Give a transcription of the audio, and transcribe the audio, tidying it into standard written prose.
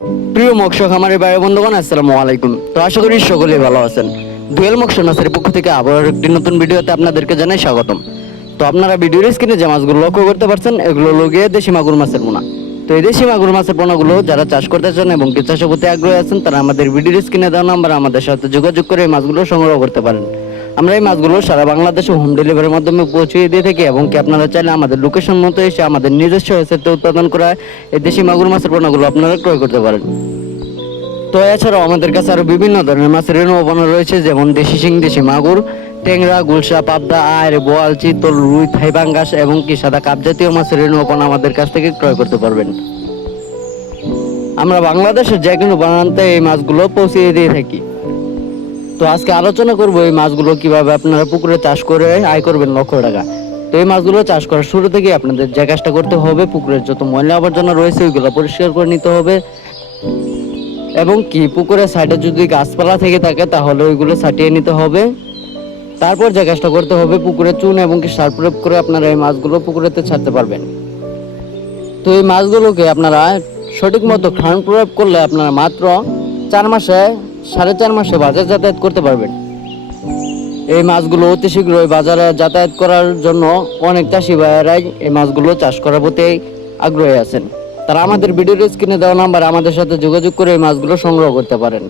প্রিয় মৎস্য খামারি ভাই বন্ধুগণ, আসসালামু আলাইকুম। তো আশা করি সকলেই ভালো আছেন। দোয়েল মৎস্য নার্সারির পক্ষ থেকে আবার একটি নতুন ভিডিওতে আপনাদেরকে জানাই স্বাগতম। তো আপনারা ভিডিওর স্ক্রিনে যে মাছগুলো লক্ষ্য করতে পারছেন, এগুলো গিয়ে দেশি মাগুর মাছের পোনা। তো এই দেশি মাগুর মাছের পোনাগুলো যারা চাষ করতে চান এবং কি চাষের প্রতি আগ্রহী আছেন, তারা আমাদের ভিডিওর স্ক্রিনে দেওয়া নাম্বার আমাদের সাথে যোগাযোগ করে এই মাছগুলো সংগ্রহ করতে পারেন। আমরা এই মাছগুলো সারা বাংলাদেশে হোম ডেলিভারির মাধ্যমে পৌঁছে দিয়ে থাকি এবং কি আপনারা চাইলে আমাদের লোকেশন মতো এসে আমাদের নিজস্ব হেসেতে উৎপাদন করা এই দেশি মাগুর মাছের পোনাগুলো আপনারা ক্রয় করতে পারেন। তো এছাড়াও আমাদের কাছে আরো বিভিন্ন ধরনের মাছের রেণু পোনা রয়েছে, যেমন দেশি শিং, দেশি মাগুর, ট্যাংরা, গুলশা, পাবদা, আইড়, বোয়াল, চিতল, রুই, থাই পাঙ্গাস এবং কি সাদা কাপ জাতীয় মাছের রেণু পোনা আমাদের কাছ থেকে ক্রয় করতে পারবেন। আমরা বাংলাদেশের যে কোনো প্রান্তে এই মাছগুলো পৌঁছে দিয়ে থাকি। তো আজকে আলোচনা করব এই মাছগুলো কিভাবে আপনারা পুকুরে চাষ করে আয় করবেন লক্ষ টাকা। তো এই মাছগুলো চাষ করার শুরু থেকে আপনাদের যে কাজটা করতে হবে, পুকুরের যত ময়লা আবর্জনা রয়েছে ওইগুলো পরিষ্কার করে নিতে হবে এবং কি পুকুরের সাইডে যদি গাছপালা থেকে থাকে তাহলে ওইগুলো ছাটিয়ে নিতে হবে। তারপর যে কাজটা করতে হবে, পুকুরে চুন এবং কি সার প্রয়োগ করে আপনারা এই মাছগুলো পুকুরেতে ছাড়তে পারবেন। তো এই মাছগুলোকে আপনারা সঠিক মতো খান প্রয়োগ করলে আপনারা মাত্র 4 মাসে 4.5 মাসে বাজার যাতায়াত করতে পারবেন। এই মাছগুলো অতি শীঘ্রই বাজারে যাতায়াত করার জন্য অনেক চাষি ভাইয়েরাই এই মাছগুলো চাষ করার প্রতি আগ্রহী আছেন। তারা আমাদের ভিডিওর স্ক্রিনে দেওয়া নাম্বার আমাদের সাথে যোগাযোগ করে এই মাছগুলো সংগ্রহ করতে পারেন।